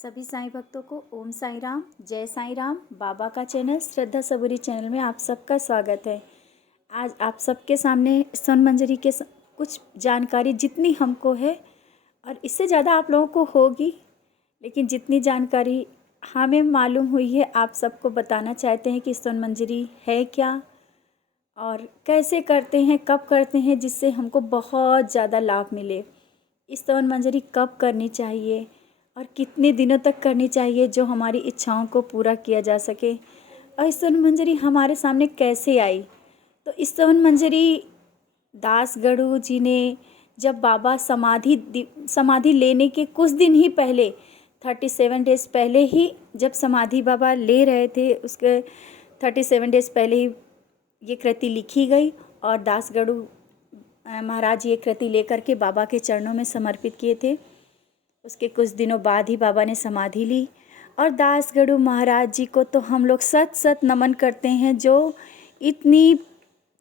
सभी साईं भक्तों को ओम साईं राम, जय साईं राम। बाबा का चैनल श्रद्धा सबूरी चैनल में आप सबका स्वागत है। आज आप सबके सामने स्वर्ण मंजरी के कुछ जानकारी जितनी हमको है और इससे ज़्यादा आप लोगों को होगी, लेकिन जितनी जानकारी हमें मालूम हुई है आप सबको बताना चाहते हैं कि स्वर्ण मंजरी है क्या और कैसे करते हैं, कब करते हैं, जिससे हमको बहुत ज़्यादा लाभ मिले। इस स्वर्ण मंजरी कब करनी चाहिए और कितने दिनों तक करनी चाहिए जो हमारी इच्छाओं को पूरा किया जा सके। और इस स्वर्ण मंजरी हमारे सामने कैसे आई, तो इस स्वर्ण मंजरी दासगढ़ू जी ने जब बाबा समाधि लेने के कुछ दिन ही पहले 37 डेज़ पहले ही जब समाधि बाबा ले रहे थे, उसके 37 डेज़ पहले ही ये कृति लिखी गई और दासगढ़ू महाराज ये कृति लेकर के बाबा के चरणों में समर्पित किए थे। उसके कुछ दिनों बाद ही बाबा ने समाधि ली और दासगढ़ू महाराज जी को तो हम लोग सत सत नमन करते हैं, जो इतनी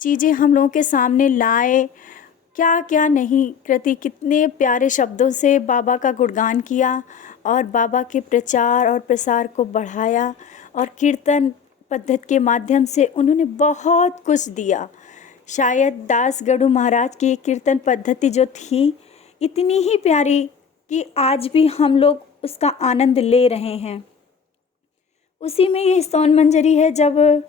चीज़ें हम लोगों के सामने लाए। क्या क्या नहीं कृति, कितने प्यारे शब्दों से बाबा का गुणगान किया और बाबा के प्रचार और प्रसार को बढ़ाया और कीर्तन पद्धति के माध्यम से उन्होंने बहुत कुछ दिया। शायद दासगढ़ू महाराज की कीर्तन पद्धति जो थी इतनी ही प्यारी कि आज भी हम लोग उसका आनंद ले रहे हैं। उसी में ये स्वर्ण मंजरी है, जब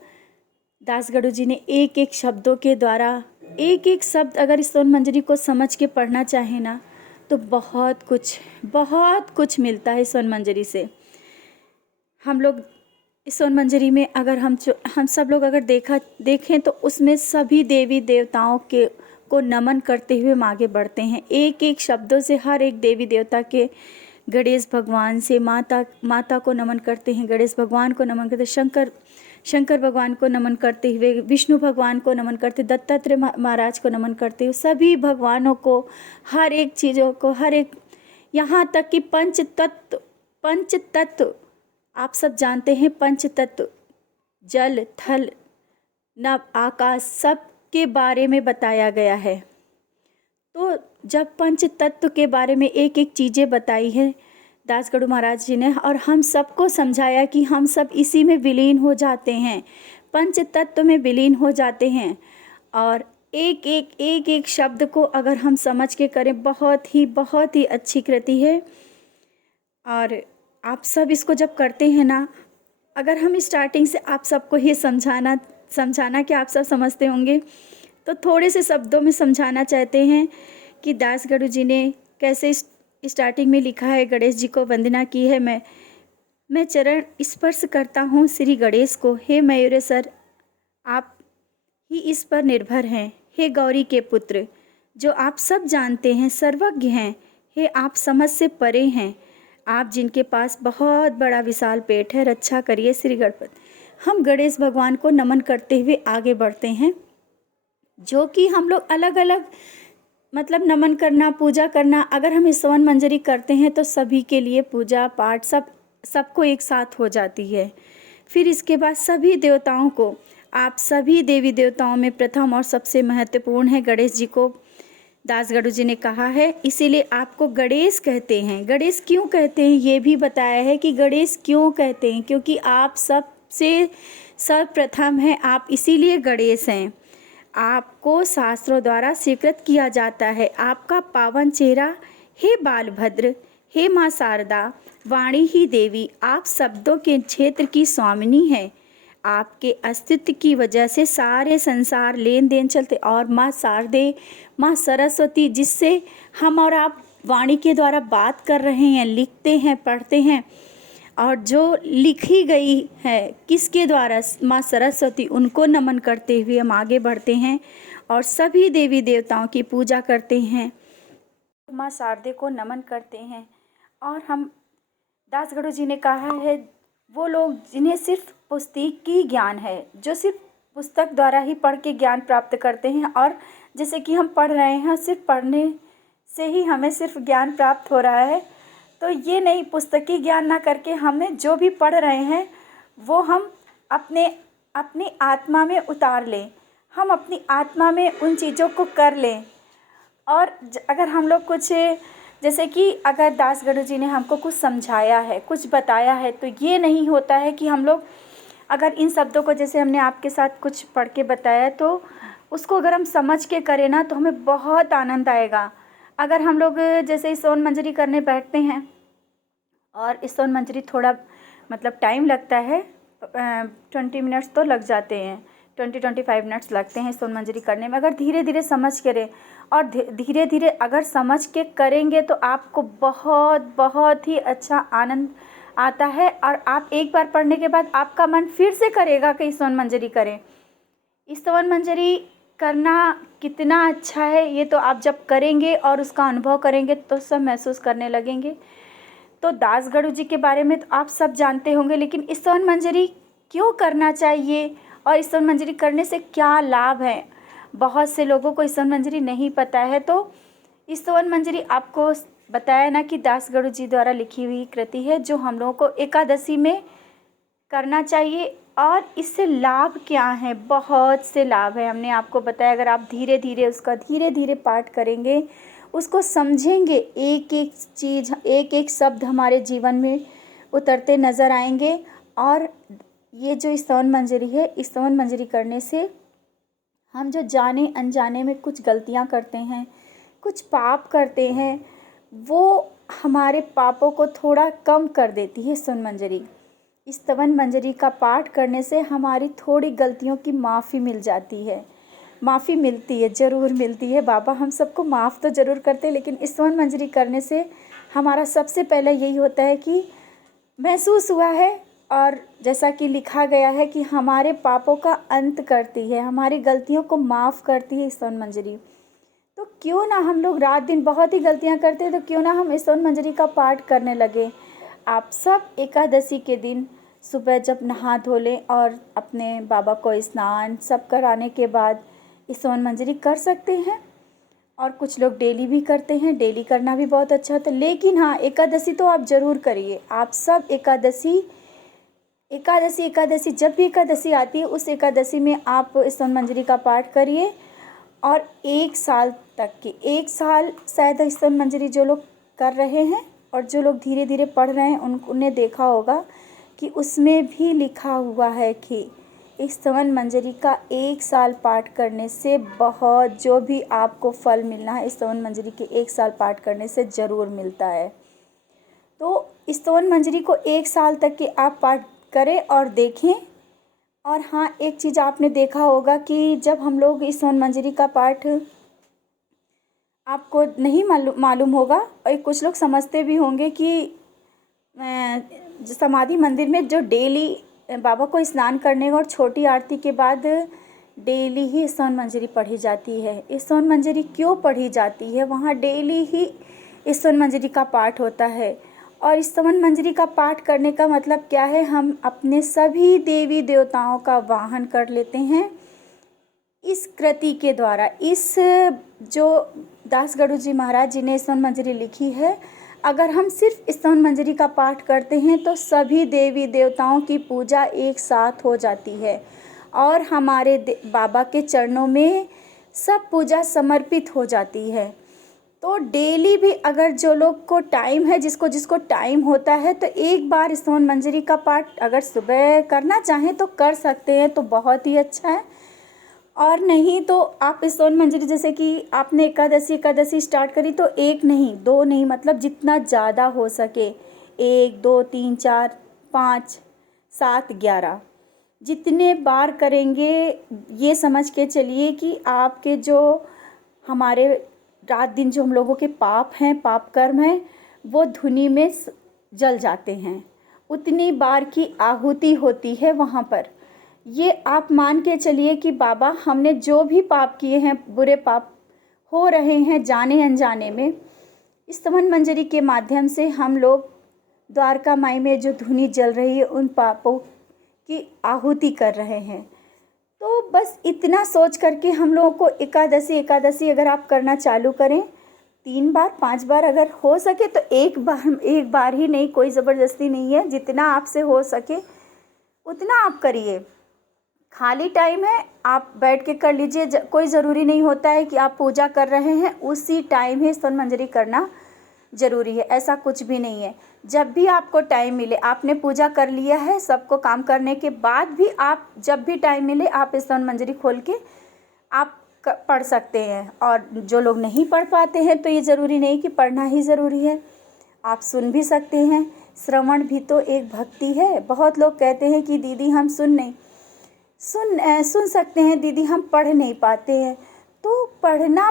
दासगढ़ू जी ने एक एक शब्दों के द्वारा एक एक शब्द अगर इस स्वर्ण मंजरी को समझ के पढ़ना चाहे ना, तो बहुत कुछ मिलता है स्वर्ण मंजरी से। हम लोग इस स्वर्ण मंजरी में अगर हम सब लोग अगर देखें तो उसमें सभी देवी देवताओं को नमन करते हुए हम आगे बढ़ते हैं। एक एक शब्दों से हर एक देवी देवता के, गणेश भगवान से माता को नमन करते हैं, गणेश भगवान को नमन करते, शंकर भगवान को नमन करते हुए, विष्णु भगवान को नमन करते, दत्तात्रेय महाराज को नमन करते हुए, सभी भगवानों को, हर एक चीज़ों को, हर एक, यहाँ तक कि पंच तत्व आप सब जानते हैं। पंच तत्व जल, थल, नभ, आकाश, सब के बारे में बताया गया है। तो जब पंच तत्व के बारे में एक एक चीज़ें बताई है दासगढ़ू महाराज जी ने, और हम सबको समझाया कि हम सब इसी में विलीन हो जाते हैं, पंच तत्व में विलीन हो जाते हैं। और एक एक शब्द को अगर हम समझ के करें, बहुत ही अच्छी कृति है। और आप सब इसको जब करते हैं ना, अगर हम स्टार्टिंग से आप सबको ये समझाना कि आप सब समझते होंगे, तो थोड़े से शब्दों में समझाना चाहते हैं कि दासगढ़ू जी ने कैसे स्टार्टिंग में लिखा है, गणेश जी को वंदना की है। मैं चरण स्पर्श करता हूँ श्री गणेश को, हे मयूरेश्वर आप ही इस पर निर्भर हैं, हे गौरी के पुत्र जो आप सब जानते हैं, सर्वज्ञ हैं, हे आप समझ से परे हैं, आप जिनके पास बहुत बड़ा विशाल पेट है, रक्षा करिए श्री गणपति। हम गणेश भगवान को नमन करते हुए आगे बढ़ते हैं, जो कि हम लोग अलग अलग मतलब नमन करना, पूजा करना, अगर हम इस स्वर्ण मंजरी करते हैं तो सभी के लिए पूजा पाठ सबको एक साथ हो जाती है। फिर इसके बाद सभी देवताओं को, आप सभी देवी देवताओं में प्रथम और सबसे महत्वपूर्ण है गणेश जी को दासगढ़ू जी ने कहा है, इसीलिए आपको गणेश कहते हैं। गणेश क्यों कहते हैं ये भी बताया है कि गणेश क्यों कहते हैं, क्योंकि आप सबसे सर्वप्रथम हैं, आप इसीलिए गणेश हैं। आपको शास्त्रों द्वारा स्वीकृत किया जाता है। आपका पावन चेहरा, हे बालभद्र, हे माँ शारदा, वाणी ही देवी, आप शब्दों के क्षेत्र की स्वामिनी है। आपके अस्तित्व की वजह से सारे संसार लेन देन चलते। और माँ शारदे, माँ सरस्वती, जिससे हम और आप वाणी के द्वारा बात कर रहे हैं, लिखते हैं, पढ़ते हैं, और जो लिखी गई है किसके द्वारा, माँ सरस्वती, उनको नमन करते हुए हम आगे बढ़ते हैं और सभी देवी देवताओं की पूजा करते हैं, माँ शारदे को नमन करते हैं। और हम दासगढ़ू जी ने कहा है, वो लोग जिन्हें सिर्फ पुस्तक की ज्ञान है, जो सिर्फ पुस्तक द्वारा ही पढ़ के ज्ञान प्राप्त करते हैं, और जैसे कि हम पढ़ रहे हैं, सिर्फ पढ़ने से ही हमें सिर्फ ज्ञान प्राप्त हो रहा है, तो ये नहीं, पुस्तकी ज्ञान ना करके हमें जो भी पढ़ रहे हैं वो हम अपनी आत्मा में उतार लें, हम अपनी आत्मा में उन चीज़ों को कर लें। और अगर हम लोग कुछ जैसे कि अगर दास गुरु जी ने हमको कुछ समझाया है, कुछ बताया है, तो ये नहीं होता है कि हम लोग अगर इन शब्दों को, जैसे हमने आपके साथ कुछ पढ़ के बताया, तो उसको अगर हम समझ के करें ना तो हमें बहुत आनंद आएगा। अगर हम लोग जैसे स्तवन मंजरी करने बैठते हैं, और स्तवन मंजरी थोड़ा मतलब टाइम लगता है, 20 मिनट्स तो लग जाते हैं, 20-25 मिनट्स लगते हैं स्तवन मंजरी करने में। अगर धीरे धीरे समझ करें और धीरे धीरे अगर समझ के करेंगे तो आपको बहुत बहुत ही अच्छा आनंद आता है। और आप एक बार पढ़ने के बाद आपका मन फिर से करेगा कि स्तवन मंजरी करें। स्तवन मंजरी करना कितना अच्छा है ये तो आप जब करेंगे और उसका अनुभव करेंगे तो सब महसूस करने लगेंगे। तो दास गुरु जी के बारे में तो आप सब जानते होंगे, लेकिन स्तवन मंजरी क्यों करना चाहिए और स्तवन मंजरी करने से क्या लाभ है, बहुत से लोगों को स्तवन मंजरी नहीं पता है। तो स्तवन मंजरी आपको बताया ना कि दास गुरु जी द्वारा लिखी हुई कृति है, जो हम लोगों को एकादशी में करना चाहिए। और इससे लाभ क्या है, बहुत से लाभ है, हमने आपको बताया। अगर आप धीरे धीरे उसका धीरे धीरे पाठ करेंगे, उसको समझेंगे, एक एक चीज़, एक एक शब्द हमारे जीवन में उतरते नज़र आएंगे। और ये जो स्तवन मंजरी है, स्तवन मंजरी करने से हम जो जाने अनजाने में कुछ गलतियाँ करते हैं, कुछ पाप करते हैं, वो हमारे पापों को थोड़ा कम कर देती है स्तवन मंजरी। स्तवन मंजरी का पाठ करने से हमारी थोड़ी गलतियों की माफ़ी मिल जाती है, माफ़ी मिलती है, ज़रूर मिलती है। बाबा हम सबको माफ़ तो ज़रूर करते हैं, लेकिन स्तवन मंजरी करने से हमारा सबसे पहले यही होता है कि महसूस हुआ है, और जैसा कि लिखा गया है कि हमारे पापों का अंत करती है, हमारी गलतियों को माफ़ करती है स्तवन मंजरी। तो क्यों ना हम लोग रात दिन बहुत ही गलतियां करते हैं, तो क्यों ना हम स्तवन मंजरी का पाठ करने लगे। आप सब एकादशी के दिन सुबह जब नहा धो लें और अपने बाबा को स्नान सब कराने के बाद स्तवन मंजरी कर सकते हैं। और कुछ लोग डेली भी करते हैं, डेली करना भी बहुत अच्छा होता है। लेकिन हाँ, एकादशी तो आप ज़रूर करिए। आप सब एकादशी एकादशी जब भी एकादशी आती है, उस एकादशी में आप स्तवन मंजरी का पाठ करिए। और 1 साल तक की, 1 साल शायद स्तवन मंजरी जो लोग कर रहे हैं और जो लोग धीरे धीरे पढ़ रहे हैं, उन्हें देखा होगा कि उसमें भी लिखा हुआ है कि स्तवन मंजरी का 1 साल पाठ करने से बहुत, जो भी आपको फल मिलना है स्तवन मंजरी के 1 साल पाठ करने से ज़रूर मिलता है। तो स्तवन मंजरी को 1 साल तक के आप पाठ करें और देखें। और हाँ, एक चीज़ आपने देखा होगा कि जब हम लोग स्तवन मंजरी का पाठ, आपको नहीं मालूम होगा, और कुछ लोग समझते भी होंगे कि समाधि मंदिर में जो डेली बाबा को स्नान करने और छोटी आरती के बाद डेली ही स्तवन मंजरी पढ़ी जाती है। स्तवन मंजरी क्यों पढ़ी जाती है, वहाँ डेली ही स्तवन मंजरी का पाठ होता है। और स्तवन मंजरी का पाठ करने का मतलब क्या है, हम अपने सभी देवी देवताओं का वाहन कर लेते हैं इस कृति के द्वारा। इस जो दास गुरु जी महाराज जी ने स्तवन मंजरी लिखी है, अगर हम सिर्फ स्तवन मंजरी का पाठ करते हैं तो सभी देवी देवताओं की पूजा एक साथ हो जाती है और हमारे बाबा के चरणों में सब पूजा समर्पित हो जाती है। तो डेली भी अगर जो लोग को टाइम है, जिसको जिसको टाइम होता है, तो एक बार स्तवन मंजरी का पाठ अगर सुबह करना चाहें तो कर सकते हैं, तो बहुत ही अच्छा है। और नहीं तो आप स्तवन मंजरी, जैसे कि आपने एकादशी स्टार्ट करी, तो 1 नहीं 2 नहीं, मतलब जितना ज़्यादा हो सके, 1 2 3 4 5 7 11 जितने बार करेंगे, ये समझ के चलिए कि आपके जो हमारे रात दिन जो हम लोगों के पाप हैं, पाप कर्म हैं, वो धुनी में जल जाते हैं। उतनी बार की आहुति होती है वहाँ पर। ये आप मान के चलिए कि बाबा हमने जो भी पाप किए हैं, बुरे पाप हो रहे हैं जाने अनजाने में, स्तवन मंजरी के माध्यम से हम लोग द्वारका माई में जो धुनी जल रही है, उन पापों की आहुति कर रहे हैं। तो बस इतना सोच करके हम लोगों को एकादशी अगर आप करना चालू करें, 3 बार 5 बार अगर हो सके तो एक बार ही नहीं, कोई ज़बरदस्ती नहीं है, जितना आपसे हो सके उतना आप करिए। खाली टाइम है, आप बैठ के कर लीजिए, कोई ज़रूरी नहीं होता है कि आप पूजा कर रहे हैं उसी टाइम ही स्तवन मंजरी करना ज़रूरी है, ऐसा कुछ भी नहीं है। जब भी आपको टाइम मिले, आपने पूजा कर लिया है, सबको काम करने के बाद भी आप जब भी टाइम मिले आप स्तवन मंजरी खोल के आप पढ़ सकते हैं। और जो लोग नहीं पढ़ पाते हैं तो ये ज़रूरी नहीं कि पढ़ना ही ज़रूरी है, आप सुन भी सकते हैं। श्रवण भी तो एक भक्ति है। बहुत लोग कहते हैं कि दीदी हम सुन सकते हैं दीदी, हम पढ़ नहीं पाते हैं। तो पढ़ना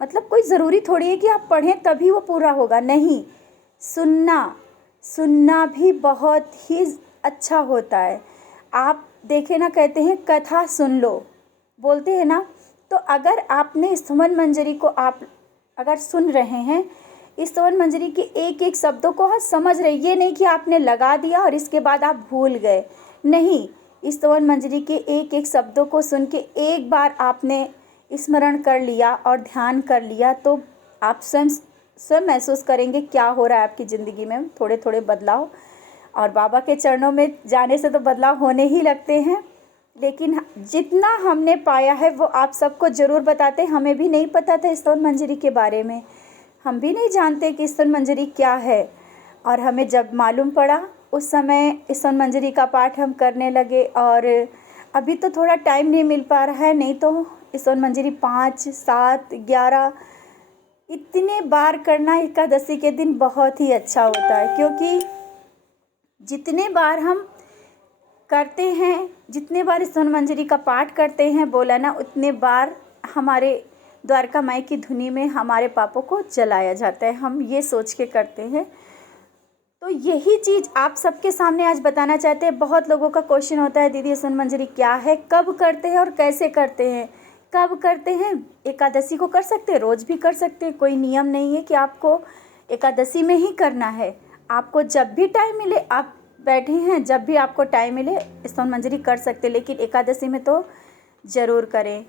मतलब कोई ज़रूरी थोड़ी है कि आप पढ़ें तभी वो पूरा होगा, नहीं। सुनना भी बहुत ही अच्छा होता है। आप देखें ना, कहते हैं कथा सुन लो, बोलते हैं ना। तो अगर आपने स्तवन मंजरी को आप अगर सुन रहे हैं, स्तवन मंजरी के एक एक शब्दों को आप समझ रहे, ये नहीं कि आपने लगा दिया और इसके बाद आप भूल गए, नहीं। स्तवन मंजरी के एक एक शब्दों को सुन के एक बार आपने स्मरण कर लिया और ध्यान कर लिया तो आप स्वयं महसूस करेंगे क्या हो रहा है आपकी ज़िंदगी में, थोड़े थोड़े बदलाव। और बाबा के चरणों में जाने से तो बदलाव होने ही लगते हैं। लेकिन जितना हमने पाया है वो आप सबको ज़रूर बताते। हमें भी नहीं पता था स्तवन मंजरी के बारे में, हम भी नहीं जानते कि स्तवन मंजरी क्या है। और हमें जब मालूम पड़ा उस समय स्तवन मंजरी का पाठ हम करने लगे। और अभी तो थोड़ा टाइम नहीं मिल पा रहा है, नहीं तो स्तवन मंजरी 5, 7, 11 इतने बार करना एकादशी के दिन बहुत ही अच्छा होता है। क्योंकि जितने बार हम करते हैं, जितने बार स्तवन मंजरी का पाठ करते हैं, बोला ना, उतने बार हमारे द्वारका माई की धुनी में हमारे पापों को जलाया जाता है। हम ये सोच के करते हैं। तो यही चीज़ आप सबके सामने आज बताना चाहते हैं। बहुत लोगों का क्वेश्चन होता है दीदी स्तवन मंजरी क्या है, कब करते हैं और कैसे करते हैं। कब करते हैं, एकादशी को कर सकते हैं, रोज़ भी कर सकते हैं, कोई नियम नहीं है कि आपको एकादशी में ही करना है। आपको जब भी टाइम मिले, आप बैठे हैं, जब भी आपको टाइम मिले स्तवन मंजरी कर सकते हैं। लेकिन एकादशी में तो ज़रूर करें।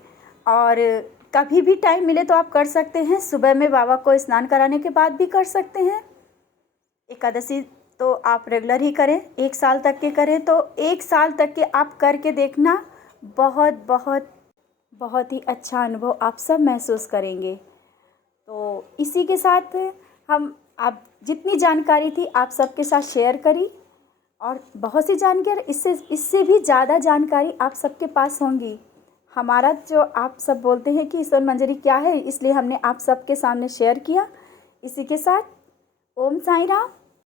और कभी भी टाइम मिले तो आप कर सकते हैं। सुबह में बाबा को स्नान कराने के बाद भी कर सकते हैं। एकादशी तो आप रेगुलर ही करें, 1 साल तक के करें तो 1 साल तक के आप करके देखना, बहुत बहुत बहुत ही अच्छा अनुभव आप सब महसूस करेंगे। तो इसी के साथ हम आप जितनी जानकारी थी आप सबके साथ शेयर करी। और बहुत सी जानकारी, इससे भी ज़्यादा जानकारी आप सबके पास होंगी। हमारा जो आप सब बोलते हैं कि स्तवन मंजरी क्या है, इसलिए हमने आप सबके सामने शेयर किया। इसी के साथ ओम साईं राम,